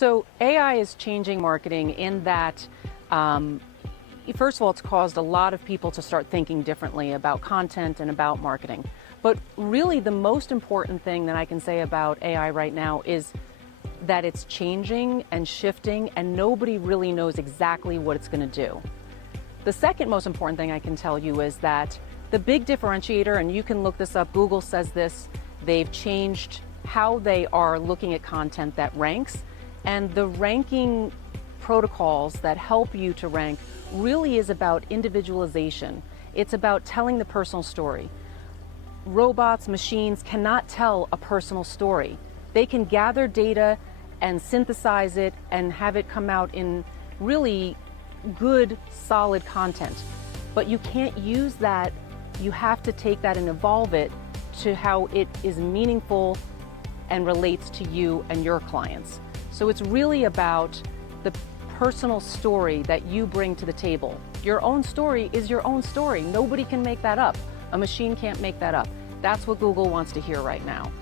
So AI is changing marketing in that, first of all, it's caused a lot of people to start thinking differently about content and about marketing. But really the most important thing that I can say about AI right now is that it's changing and shifting and nobody really knows exactly what it's going to do. The second most important thing I can tell you is that the big differentiator, and you can look this up, Google says this, they've changed how they are looking at content that ranks, and the ranking protocols that help you to rank really is about individualization. It's about telling the personal story. Robots, machines cannot tell a personal story. They can gather data and synthesize it and have it come out in really good, solid content. But you can't use that. You have to take that and evolve it to how it is meaningful and relates to you and your clients. So it's really about the personal story that you bring to the table. Your own story is your own story. Nobody can make that up. A machine can't make that up. That's what Google wants to hear right now.